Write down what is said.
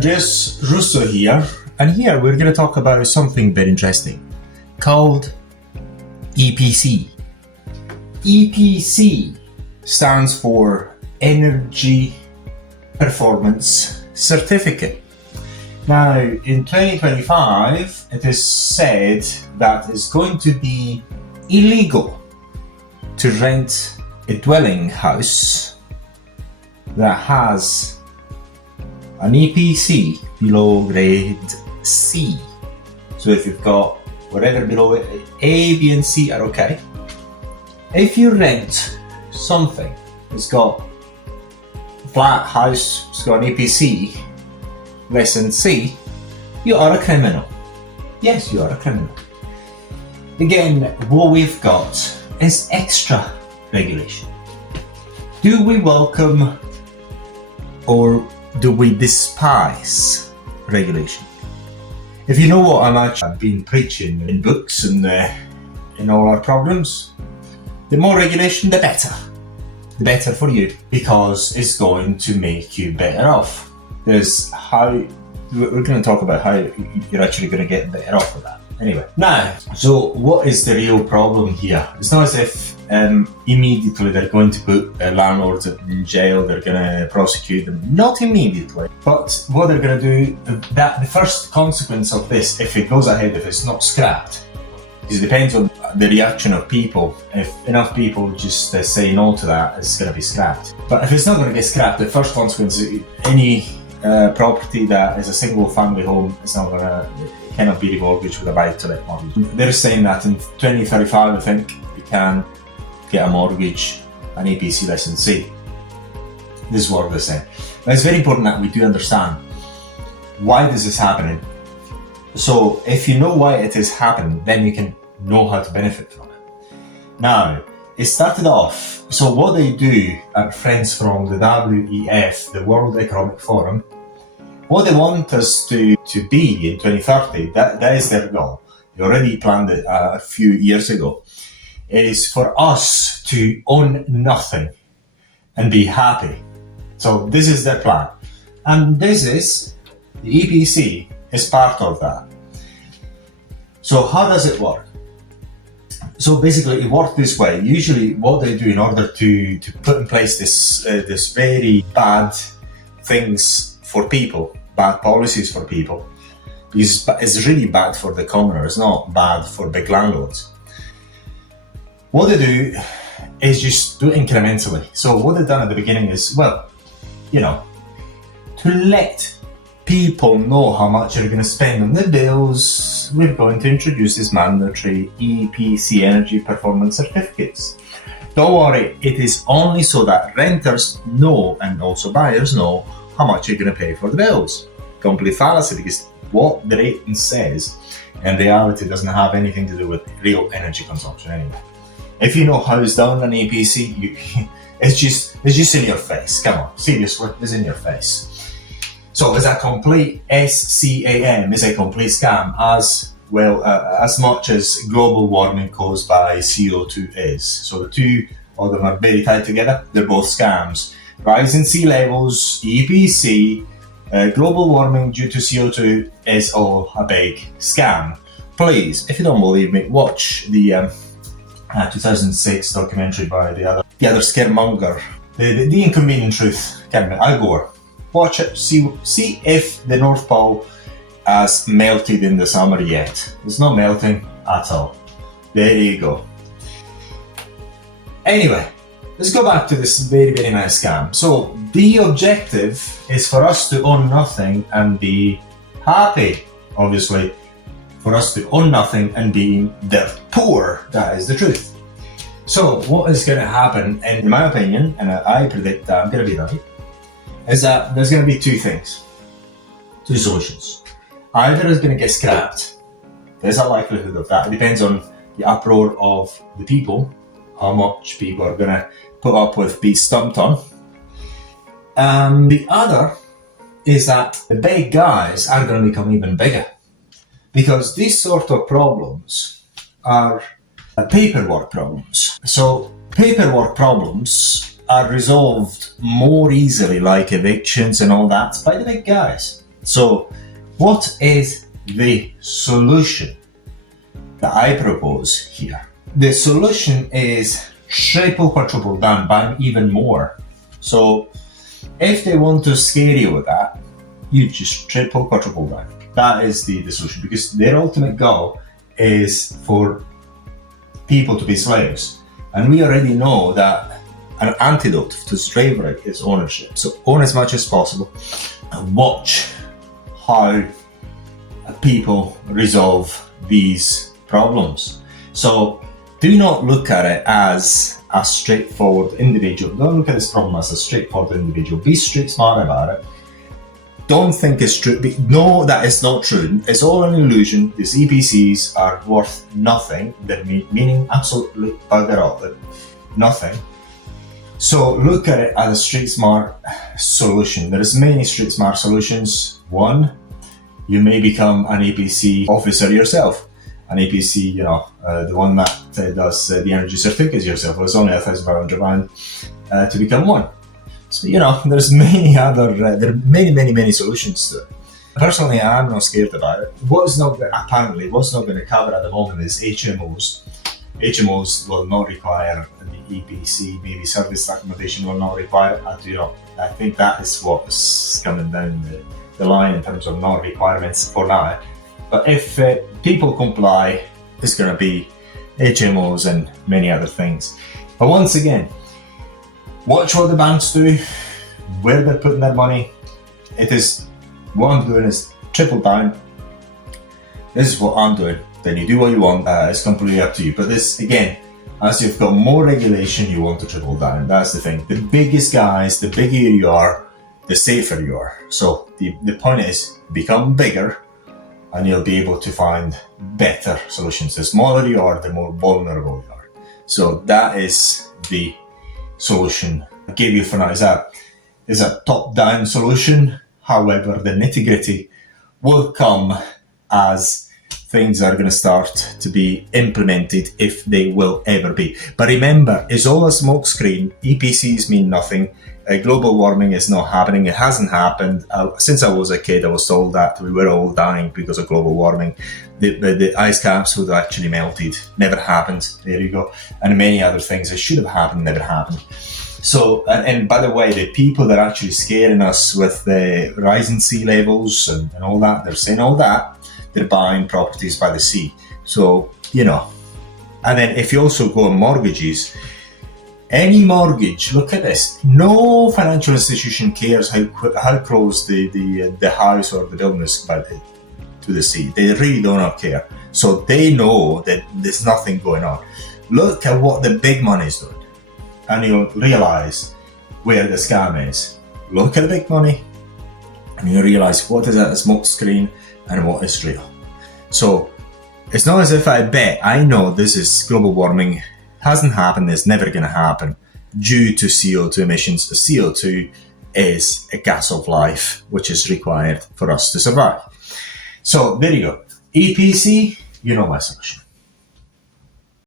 Andreas Russo here, and here we're going to talk about something very interesting called EPC. EPC stands for Energy Performance Certificate. Now, in 2025, it is said that it's going to be illegal to rent a dwelling house that has an EPC below grade C. So if you've got whatever below it, A, B, and C are okay. If you rent something that's got a flat house, it's got an EPC less than C, you are a criminal. Yes, you are a criminal. Again, what we've got is extra regulation. Do we welcome or do we despise regulation? If you know what I've been preaching in books and in all our programs, the more regulation, the better. The better for you, because it's going to make you better off. We're going to talk about how you're actually going to get better off with that. Anyway, now, so what is the real problem here? It's not as if immediately they're going to put landlords in jail, they're going to prosecute them. Not immediately. But what they're going to do, the first consequence of this, if it goes ahead, if it's not scrapped, because it depends on the reaction of people. If enough people just say no to that, it's going to be scrapped. But if it's not going to get scrapped, the first consequence is any property that is a single family home is not going to, cannot be remortgaged with a buy-to-let mortgage. They're saying that in 2035, I think, you can get a mortgage, an EPC less than C. This is what they're saying. But it's very important that we do understand why this is happening. So if you know why it is happening, then you can know how to benefit from it. Now, it started off, so what they do, our friends from the WEF, the World Economic Forum, what they want us to be in 2030, that is their goal. They already planned it a few years ago. It is for us to own nothing and be happy. So this is their plan. And this is, the EPC is part of that. So how does it work? So basically it works this way. Usually what they do in order to put in place this very bad things for people, bad policies for people, because it's really bad for the commoner, it's not bad for big landlords. What they do is just do it incrementally. So what they've done at the beginning is, well, to let people know how much you're going to spend on the bills, we're going to introduce this mandatory EPC Energy Performance Certificates. Don't worry, it is only so that renters know and also buyers know how much you're going to pay for the bills. Complete fallacy, because what the rating says in reality doesn't have anything to do with real energy consumption anyway. If you know how it's done on EPC, it's just in your face. Come on, seriously, it's in your face. So it's a complete SCAM, is a complete scam, as well as much as global warming caused by CO2 is. So the two of them are very tied together. They're both scams. Rising sea levels, EPC, global warming due to CO2 is all a big scam. Please, if you don't believe me, watch the 2006 documentary by the other scaremonger, the Inconvenient Truth, Al Gore. Watch it, see if the North Pole has melted in the summer yet. It's not melting at all. There you go. Anyway, let's go back to this very, very nice scam. So the objective is for us to own nothing and be happy, obviously. For us to own nothing and be dirt poor. That is the truth. So what is going to happen, in my opinion, and I predict that I'm going to be right, is that there's going to be two solutions. Either it's going to get scrapped. There's a likelihood of that. It depends on the uproar of the people, how much people are going to put up with being stumped on. The other is that the big guys are going to become even bigger, because these sort of problems are paperwork problems. So paperwork problems are resolved more easily, like evictions and all that, by the big guys. So what is the solution that I propose here? The solution is triple, quadruple down, bang even more. So if they want to scare you with that, you just triple, quadruple down. That is the solution, because their ultimate goal is for people to be slaves. And we already know that an antidote to slavery is ownership. So own as much as possible and watch how people resolve these problems. So do not look at it as a straightforward individual. Don't look at this problem as a straightforward individual. Be street smart about it. Don't think it's true. Know that it's not true. It's all an illusion. These EPCs are worth nothing. They're meaning absolutely bugger all. Nothing. So look at it as a street smart solution. There's many street smart solutions. One, you may become an EPC officer yourself. An EPC, the one that does the energy certificates yourself. It's only £1,500 to become one. So, there's many other, there are many solutions to it. Personally, I'm not scared about it. What's not going to cover at the moment is HMOs. HMOs will not require the EPC, maybe service accommodation will not require it. I think that is what's coming down the line in terms of non-requirements for now. But if people comply, it's going to be HMOs and many other things. But once again, watch what the banks do, where they're putting their money. What I'm doing is triple down. This is what I'm doing. Then you do what you want. It's completely up to you. But this, again, as you've got more regulation, you want to triple down. That's the thing. The biggest guys, the bigger you are, the safer you are. So the point is, become bigger, and you'll be able to find better solutions. The smaller you are, the more vulnerable you are. So that is the solution I gave you for now. Is a top-down solution. However, the nitty-gritty will come as things are going to start to be implemented, if they will ever be. But remember, it's all a smoke screen. EPCs mean nothing. Global warming is not happening. It hasn't happened. Since I was a kid, I was told that we were all dying because of global warming. The ice caps would have actually melted. Never happened. There you go. And many other things that should have happened never happened. So, and by the way, the people that are actually scaring us with the rising sea levels and all that, they're saying all that, they're buying properties by the sea. So, and then if you also go on mortgages, any mortgage, look at this. No financial institution cares how close the house or the building is to the sea. They really do not care. So they know that there's nothing going on. Look at what the big money is doing, and you'll realize where the scam is. Look at the big money, and you realize what is a smoke screen and what is real. So it's not as if I bet. I know this is global warming. Hasn't happened, it's never going to happen due to CO2 emissions. The CO2 is a gas of life, which is required for us to survive. So there you go. EPC, my solution.